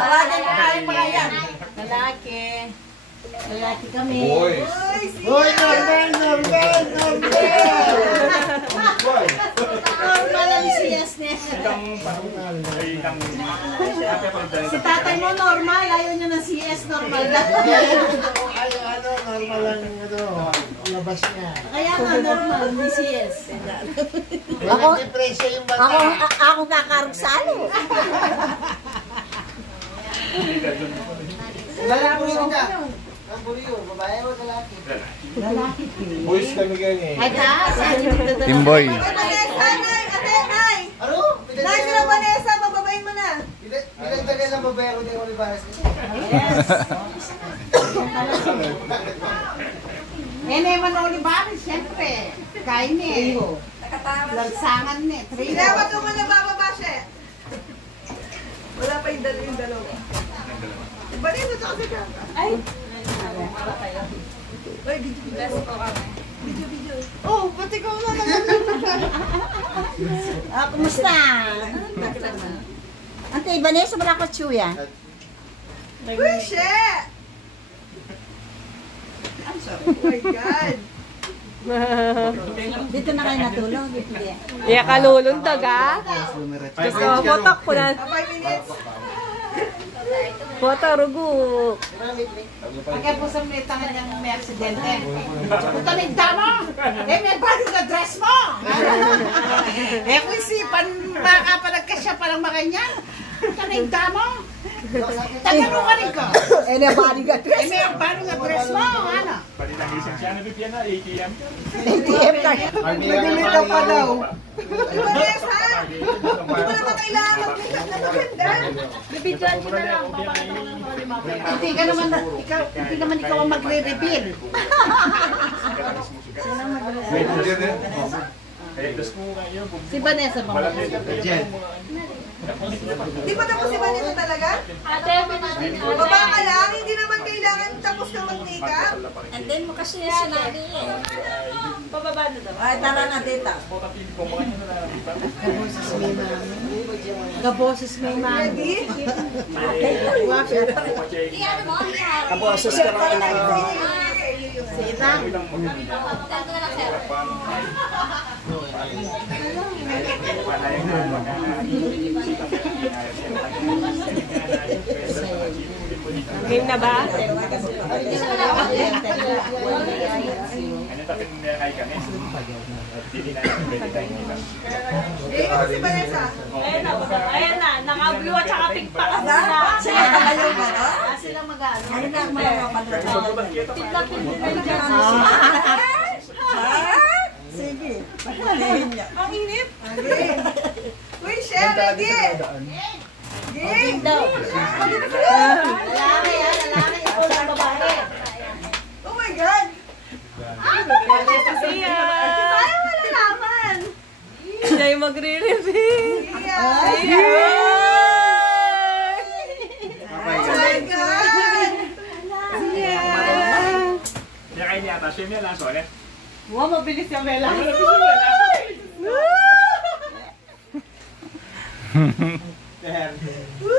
Tawagan na kayo mga yan. Lalaki. Lalaki kami. Boys. Hoy, normal. Normal ang siyas niya. Si tatay mo normal, ayaw niya ng CS normal. Normal lang labas niya. Kaya nga normal, hindi CS. Ako kakarugsalo. Lalaki siya. Ang buliyo, babae o lalaki? Lalaki. Boys kami ganyan. Ay, taas. Timboy. Vanessa, Nay! Ate, Nay! Ano? Nay, sila Vanessa, mababayin mo na. Pinagdagal ng babae ko din Olivares. Yes. Eneman Olivares, siyempre. Kain eh. Lansangan eh. Dapat mo na bababa siya. Wala pa yung dalawa. Iba rin ito kasi ka. Ay! Ay, video. Oh, pati ko na naman. Kumusta? Ante, Vanessa, wala ko chuya. Uy, shit! I'm sorry. Oh my God. Dito na kayo natulog. Iya ka lulundag ah. Gusto mo potok ko na. 5 minutes. Pota rugo. Pagka po sa may tangan niyang may aksidente. Puta na yung damo! May bago na dress mo! Kung isipan, baka pa nagkasya parang makanyan. Puta na yung damo! Tatanong ka rin ko! May body ka dress. May bago na dress mo! Ano? Palitangisin siya na bibigyan na ATM. ATM ka. Nagulita pa daw. Vanessa! Hindi mo naman kailangan mag-makeup na maganda. Bibidyoan mo na lang. Hindi naman ikaw ang magre-reveal. Si Vanessa ba? Di ba tapos si Vanessa talaga? Ate, Baba ka lang, hindi naman kailangan tapos ka mag-makeup. And then mo kasi sinabi pababa na daw. Ay, tara na, tita. Gaboses may mami. Kaboses ka rin na ito. Sita. Game na ba? Si Vanessa. Ayan na, naka-blue at saka pink pa kasi na. Sila magaling ka, no? Sila mag-ano. Ano na ang mga Sige. Ang init. Uy, Chef, ready? Game daw. Lalaki yan, lalaki. Ikaw sa babae. Oh my God! Kasi Ayaw mo nalaman. siya yung magre-reveal. Yeah. Oh my God! Kaya kayo niya ata, siya niya lang solet. Wow, mabilis yung Mela. Uy,